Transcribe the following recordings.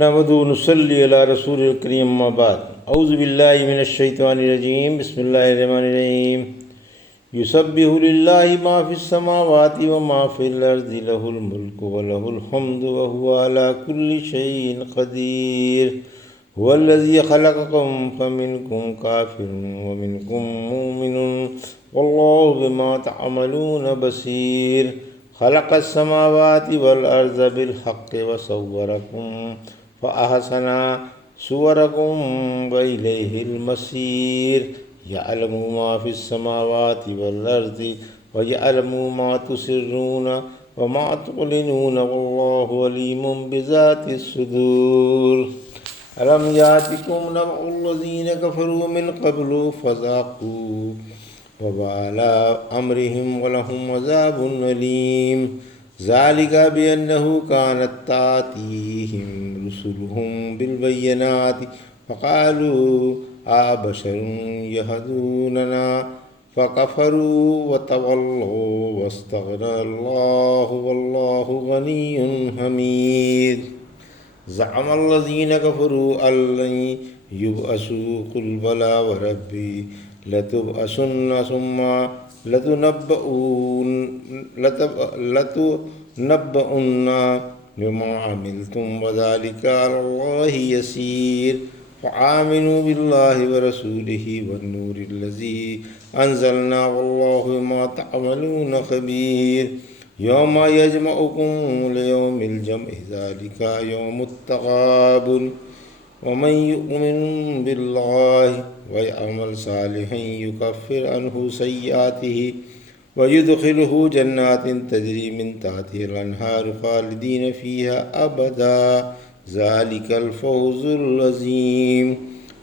نحمدہ و نصلی علی رسول الکریم اما بعد اعوذ باللہ من الشیطان الرجیم بسم اللہ الرحمن الرحیم یسبح للہ ما فی السماوات وما فی الارض لہ الملک ولہ الحمد وہو علی کل شیء قدیر هو الذی خلقکم فمنکم کافر ومنکم مؤمن واللہ بما تعملون بصیر خلق السماوات والارض بالحق وصورکم فأحسن صوركم وإليه المصير يعلم ما في السماوات والأرض ويعلم ما تسرون وما تعلنون والله عليم بذات الصدور ألم يأتكم نبأ الذين كفروا من قبل فذاقوا وبال أمرهم ولهم عذاب أليم ذَلِكَ بِأَنَّهُ كَانَتْ تَأْتِيهِمْ رُسُلُهُم بِالْبَيِّنَاتِ فَقَالُوا أَبَشَرٌ يَهْدُونَنَا فَكَفَرُوا وَتَوَلَّوْا وَاسْتَغْنَى اللَّهُ وَاللَّهُ غَنِيٌّ حَمِيدٌ زَعَمَ الَّذِينَ كَفَرُوا أَن لَّن يُبْعَثُوا قُلْ بَلَىٰ وَرَبِّي لَتُبْعَثُنَّ ثُمَّ لتنبؤن بما عملتم وذلك على الله يسير فآمنوا بالله ورسوله والنور الذي أنزلنا والله بما تعملون خبير يوم يجمعكم ليوم الجمع ذلك يوم التغابن ومن يؤمن بالله ويعمل صالحا يكفر عنه سيئاته ويدخله جنات تجري من تحتها الأنهار خالدين فيها أبدا ذلك الفوز العظيم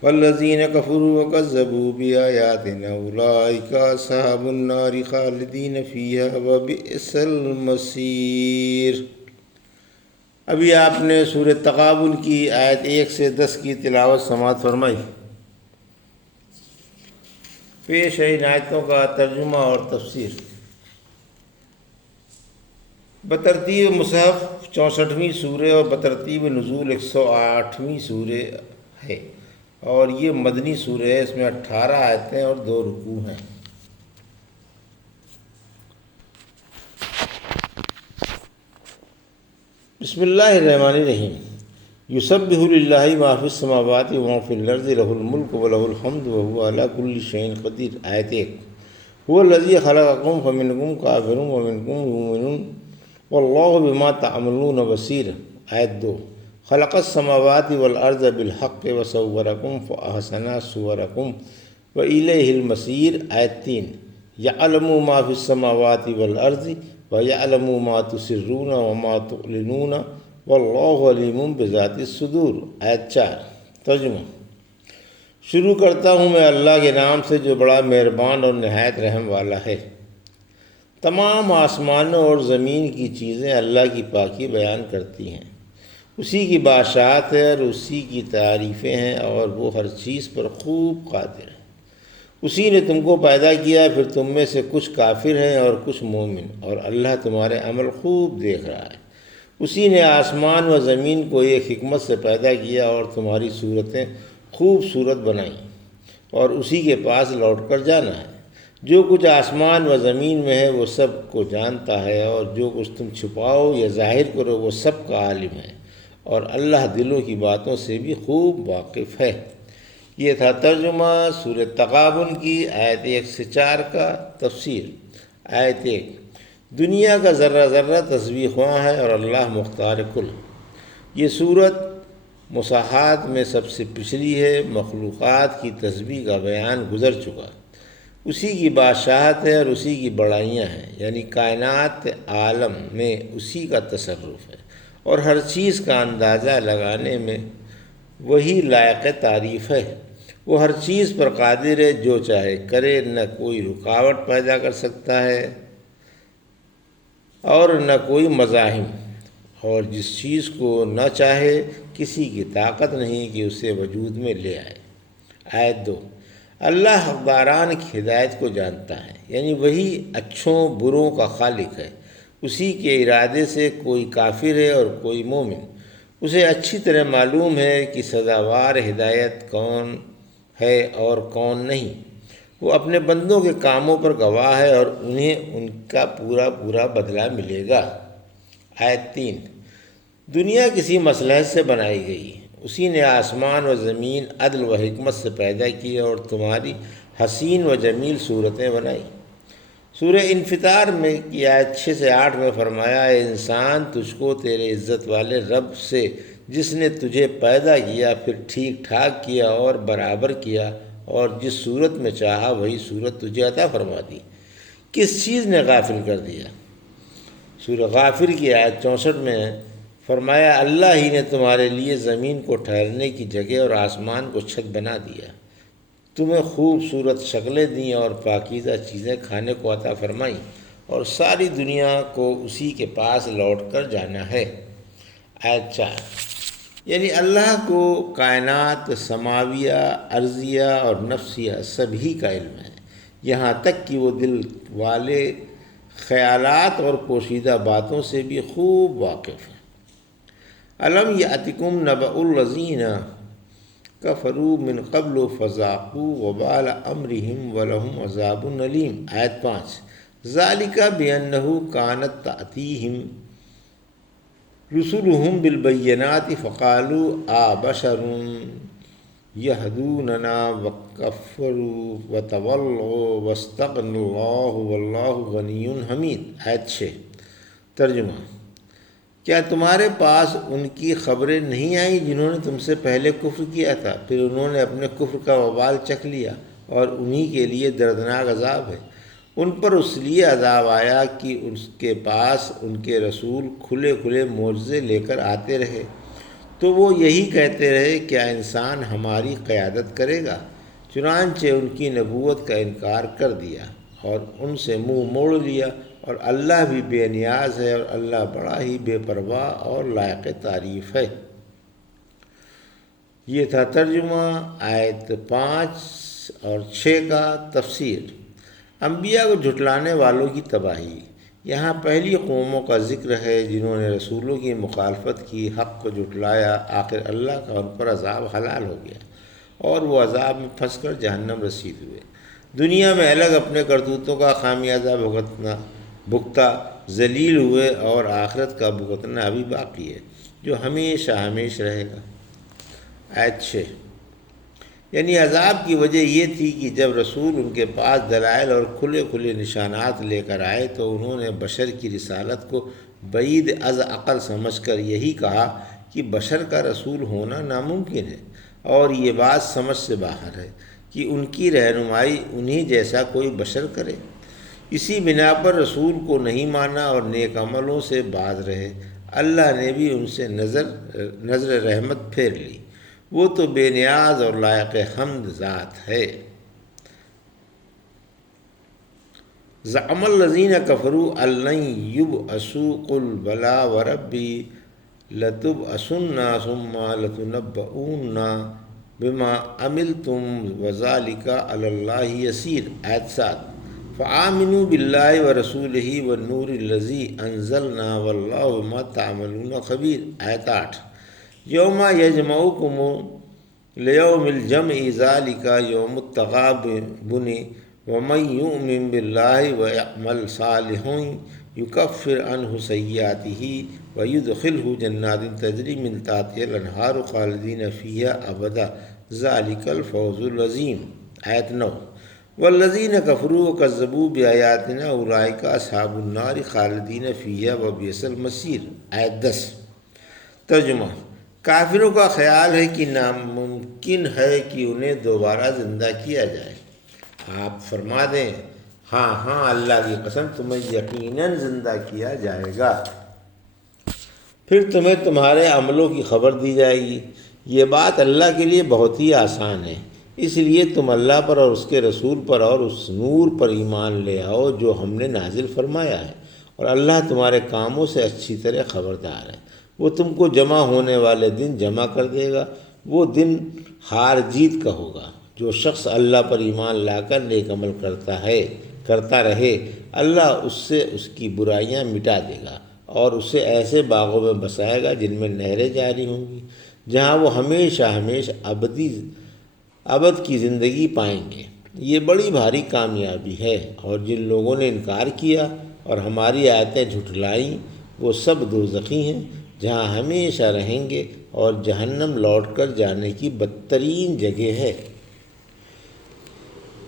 والذين كفروا وكذبوا بآياتنا أولئك أصحاب النار خالدين فيها وبئس المصير۔ ابھی آپ نے سورہ تغابن کی آیت 1 سے 10 کی تلاوت سماعت فرمائی۔ پیش ہے ان آیتوں کا ترجمہ اور تفسیر۔ بترتیب مصحف 64ویں سورہ اور بترتیب نزول 108ویں سورہ ہے، اور یہ مدنی سورہ ہے۔ اس میں 18 آیتیں اور 2 رکوع ہیں۔ بسم اللہ الرحمن الرحیم۔ یسبح للہ ما فی السماوات وما فی الارض لہ الملک ولہ الحمد وہو علی کل شیء قدیر۔ آیت 1۔ هو الذی خلقکم فمنکم کافر ومنکم مؤمن واللہ بما تعملون بصیر۔ آیت 2۔ خلق السماوات والارض بالحق وصورکم فاحسن صورکم والیہ المصیر۔ آیت 3۔ یعلم ما فی السماوات والارض وَيَعْلَمُ مَا تُسِرُّونَ وَمَا تُعْلِنُونَ وَاللَّهُ عَلِيمٌ بِذَاتِ الصُّدُورِ۔ آیت 4۔ ترجمہ۔ شروع کرتا ہوں میں اللہ کے نام سے جو بڑا مہربان اور نہایت رحم والا ہے۔ تمام آسمانوں اور زمین کی چیزیں اللہ کی پاکی بیان کرتی ہیں۔ اسی کی بادشاہت ہے اور اسی کی تعریفیں ہیں، اور وہ ہر چیز پر خوب قادر ہے۔ اسی نے تم کو پیدا کیا، پھر تم میں سے کچھ کافر ہیں اور کچھ مومن، اور اللہ تمہارے عمل خوب دیکھ رہا ہے۔ اسی نے آسمان و زمین کو ایک حکمت سے پیدا کیا اور تمہاری صورتیں خوبصورت بنائیں، اور اسی کے پاس لوٹ کر جانا ہے۔ جو کچھ آسمان و زمین میں ہے وہ سب کو جانتا ہے، اور جو کچھ تم چھپاؤ یا ظاہر کرو وہ سب کا عالم ہے، اور اللہ دلوں کی باتوں سے بھی خوب واقف ہے۔ یہ تھا ترجمہ سورہ تغابن کی آیت 1 سے 4 کا۔ تفسیر۔ آیت 1۔ دنیا کا ذرہ ذرہ تسبیح خواں ہے اور اللہ مختار کل۔ یہ صورت مصاحات میں سب سے پچھلی ہے۔ مخلوقات کی تسبیح کا بیان گزر چکا۔ اسی کی بادشاہت ہے اور اسی کی بڑائیاں ہیں، یعنی کائنات عالم میں اسی کا تصرف ہے، اور ہر چیز کا اندازہ لگانے میں وہی لائق تعریف ہے۔ وہ ہر چیز پر قادر ہے، جو چاہے کرے، نہ کوئی رکاوٹ پیدا کر سکتا ہے اور نہ کوئی مزاحم، اور جس چیز کو نہ چاہے کسی کی طاقت نہیں کہ اسے وجود میں لے آئے۔ آیت 2۔ اللہ حقداران کی ہدایت کو جانتا ہے، یعنی وہی اچھوں بروں کا خالق ہے۔ اسی کے ارادے سے کوئی کافر ہے اور کوئی مومن۔ اسے اچھی طرح معلوم ہے کہ سزاوار ہدایت کون ہے اور کون نہیں۔ وہ اپنے بندوں کے کاموں پر گواہ ہے اور انہیں ان کا پورا پورا بدلہ ملے گا۔ آیت 3، دنیا کسی مصلحت سے بنائی گئی، اسی نے آسمان و زمین عدل و حکمت سے پیدا کیے اور تمہاری حسین و جمیل صورتیں بنائی۔ سورہ انفطار میں کی آیت 6 سے 8 میں فرمایا، اے انسان، تجھ کو تیرے عزت والے رب سے جس نے تجھے پیدا کیا، پھر ٹھیک ٹھاک کیا اور برابر کیا اور جس صورت میں چاہا وہی صورت تجھے عطا فرما دی، کس چیز نے غافل کر دیا؟ سورہ غافر کی آیت 64 میں فرمایا، اللہ ہی نے تمہارے لیے زمین کو ٹھہرنے کی جگہ اور آسمان کو چھت بنا دیا، تمہیں خوبصورت شکلیں دیں اور پاکیزہ چیزیں کھانے کو عطا فرمائیں، اور ساری دنیا کو اسی کے پاس لوٹ کر جانا ہے۔ آیت 4، یعنی اللہ کو کائنات سماویہ، ارضیہ اور نفسیہ سبھی کا علم ہے، یہاں تک کہ وہ دل والے خیالات اور پوشیدہ باتوں سے بھی خوب واقف ہیں۔ الم یأتکم نبأ الذین کفروا من قبل فذاقوا وبال امرهم ولهم عذاب علیم۔ آیت 5، ذالک بأنہ کانت تأتیہم رسلهم بالبینات فقالوا آبشر یہدوننا وکفروا وتولوا واستغنى اللہ واللہ غنی حمید۔ آیت 6، ترجمہ، کیا تمہارے پاس ان کی خبریں نہیں آئیں جنہوں نے تم سے پہلے کفر کیا تھا، پھر انہوں نے اپنے کفر کا وبال چکھ لیا اور انہی کے لیے دردناک عذاب ہے۔ ان پر اس لیے عذاب آیا کہ اس کے پاس ان کے رسول کھلے کھلے معجزے لے کر آتے رہے، تو وہ یہی کہتے رہے، کیا انسان ہماری قیادت کرے گا؟ چنانچہ ان کی نبوت کا انکار کر دیا اور ان سے منہ موڑ لیا، اور اللہ بھی بے نیاز ہے اور اللہ بڑا ہی بے پرواہ اور لائق تعریف ہے۔ یہ تھا ترجمہ آیت 5 اور 6 کا۔ تفسیر، انبیاء کو جھٹلانے والوں کی تباہی۔ یہاں پہلی قوموں کا ذکر ہے جنہوں نے رسولوں کی مخالفت کی، حق کو جھٹلایا، آخر اللہ کا ان پر عذاب حلال ہو گیا اور وہ عذاب میں پھنس کر جہنم رسید ہوئے۔ دنیا میں الگ اپنے کرتوتوں کا خامیازہ بھگتا ذلیل ہوئے، اور آخرت کا بھگتنا ابھی باقی ہے جو ہمیشہ ہمیشہ رہے گا۔ آیت 6، یعنی عذاب کی وجہ یہ تھی کہ جب رسول ان کے پاس دلائل اور کھلے کھلے نشانات لے کر آئے تو انہوں نے بشر کی رسالت کو بعید از عقل سمجھ کر یہی کہا کہ بشر کا رسول ہونا ناممکن ہے، اور یہ بات سمجھ سے باہر ہے کہ ان کی رہنمائی انہی جیسا کوئی بشر کرے۔ اسی بنا پر رسول کو نہیں مانا اور نیک عملوں سے باز رہے۔ اللہ نے بھی ان سے نظر رحمت پھیر لی، وہ تو بے نیاز اور لائق حمد ذات ہے۔ زعم الذین کفروا ان لن یبعثوا قل بلی وربی لتبعثن ثم لتنبؤن بما عملتم وذلک علی اللہ یسیر۔ آیت 7، فآمنوا باللہ ورسولہ والنور الذی انزلنا واللہ بما تعملون خبیر۔ آیت 8، یوم یجمعکم لیوم الجمع ذالک یوم التغابن ومن یؤمن باللہ ویعمل صالحا یکفر عنہ سیئاتہ ویدخلہ جنات تجری من تحتہا الانہار خالدین فیہا ابدا ذالک الفوز العظیم۔ آیت 9، والذین کفروا وکذبوا بآیاتنا اولئک اصحاب النار خالدین فیہا وبئس المصیر۔ آیت 10، ترجمہ، کافروں کا خیال ہے کہ ناممکن ہے کہ انہیں دوبارہ زندہ کیا جائے۔ آپ فرما دیں، ہاں ہاں، اللہ کی قسم تمہیں یقیناً زندہ کیا جائے گا، پھر تمہیں تمہارے عملوں کی خبر دی جائے گی۔ یہ بات اللہ کے لیے بہت ہی آسان ہے، اس لیے تم اللہ پر اور اس کے رسول پر اور اس نور پر ایمان لے آؤ جو ہم نے نازل فرمایا ہے، اور اللہ تمہارے کاموں سے اچھی طرح خبردار ہے۔ وہ تم کو جمع ہونے والے دن جمع کر دے گا، وہ دن ہار جیت کا ہوگا۔ جو شخص اللہ پر ایمان لا کر نیک عمل کرتا رہے، اللہ اس سے اس کی برائیاں مٹا دے گا اور اسے ایسے باغوں میں بسائے گا جن میں نہریں جاری ہوں گی، جہاں وہ ہمیشہ ہمیشہ ابد کی زندگی پائیں گے۔ یہ بڑی بھاری کامیابی ہے، اور جن لوگوں نے انکار کیا اور ہماری آیتیں جھٹلائیں وہ سب دوزخی ہیں، جہاں ہمیشہ رہیں گے، اور جہنم لوٹ کر جانے کی بدترین جگہ ہے۔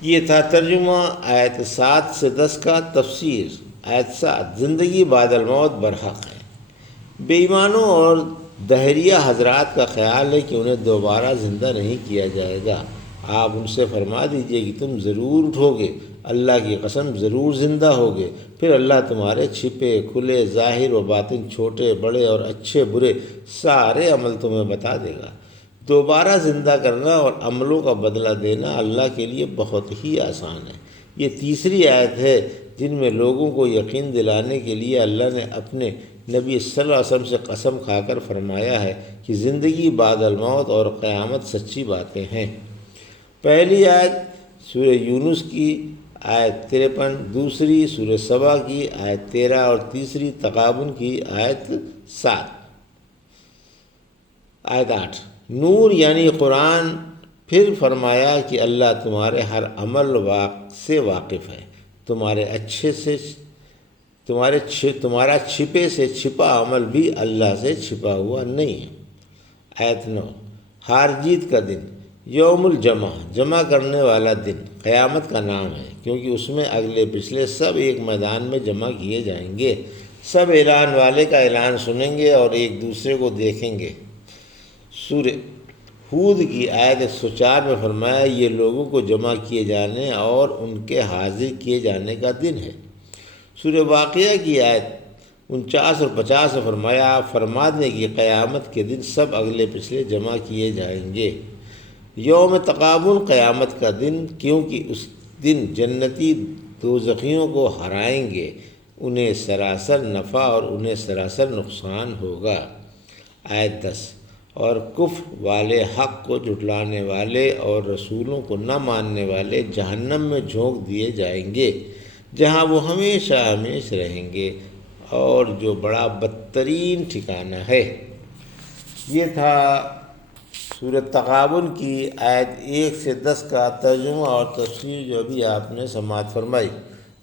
یہ تھا ترجمہ آیت 7 سے 10 کا۔ تفسیر آیت 7، زندگی بعد الموت برحق ہے۔ بے ایمانوں اور دہریہ حضرات کا خیال ہے کہ انہیں دوبارہ زندہ نہیں کیا جائے گا۔ آپ ان سے فرما دیجئے کہ تم ضرور اٹھو گے، اللہ کی قسم ضرور زندہ ہوگے، پھر اللہ تمہارے چھپے کھلے، ظاہر و باطن، چھوٹے بڑے اور اچھے برے سارے عمل تمہیں بتا دے گا۔ دوبارہ زندہ کرنا اور عملوں کا بدلہ دینا اللہ کے لیے بہت ہی آسان ہے۔ یہ تیسری آیت ہے جن میں لوگوں کو یقین دلانے کے لیے اللہ نے اپنے نبی صلی اللہ علیہ وسلم سے قسم کھا کر فرمایا ہے کہ زندگی بعد الموت اور قیامت سچی باتیں ہیں۔ پہلی آیت سورہ یونس کی آیت 53، دوسری سورہ سبا کی آیت 13 اور تیسری تغابن کی آیت 8۔ نور یعنی قرآن۔ پھر فرمایا کہ اللہ تمہارے ہر عمل سے واقف ہے، تمہارا چھپے سے چھپا عمل بھی اللہ سے چھپا ہوا نہیں ہے۔ آیت 9، ہار جیت کا دن۔ یوم الجمع، جمع کرنے والا دن قیامت کا نام ہے، کیونکہ اس میں اگلے پچھلے سب ایک میدان میں جمع کیے جائیں گے۔ سب اعلان والے کا اعلان سنیں گے اور ایک دوسرے کو دیکھیں گے۔ سورہ ہود کی آیت 104 میں فرمایا یہ لوگوں کو جمع کیے جانے اور ان کے حاضر کیے جانے کا دن ہے۔ سورہ واقعہ کی آیت 49 اور 50 میں فرمایا آپ فرما دیں کہ قیامت کے دن سب اگلے پچھلے جمع کیے جائیں گے۔ یوم تغابن، قیامت کا دن، کیونکہ اس دن جنتی دوزخیوں کو ہرائیں گے، انہیں سراسر نفع اور انہیں سراسر نقصان ہوگا۔ آیت 10، اور کفر والے، حق کو جھٹلانے والے اور رسولوں کو نہ ماننے والے جہنم میں جھونک دیے جائیں گے، جہاں وہ ہمیشہ ہمیشہ رہیں گے، اور جو بڑا بدترین ٹھکانہ ہے۔ یہ تھا سورۃ تغابن کی آیت 1 سے 10 کا ترجمہ اور تفسیر جو ابھی آپ نے سماعت فرمائی۔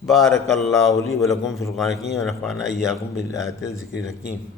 بارک اللہ لی و لکم فی القرآن الحکیم ونفعنا ایاکم بالآیات الذکر الحکیم۔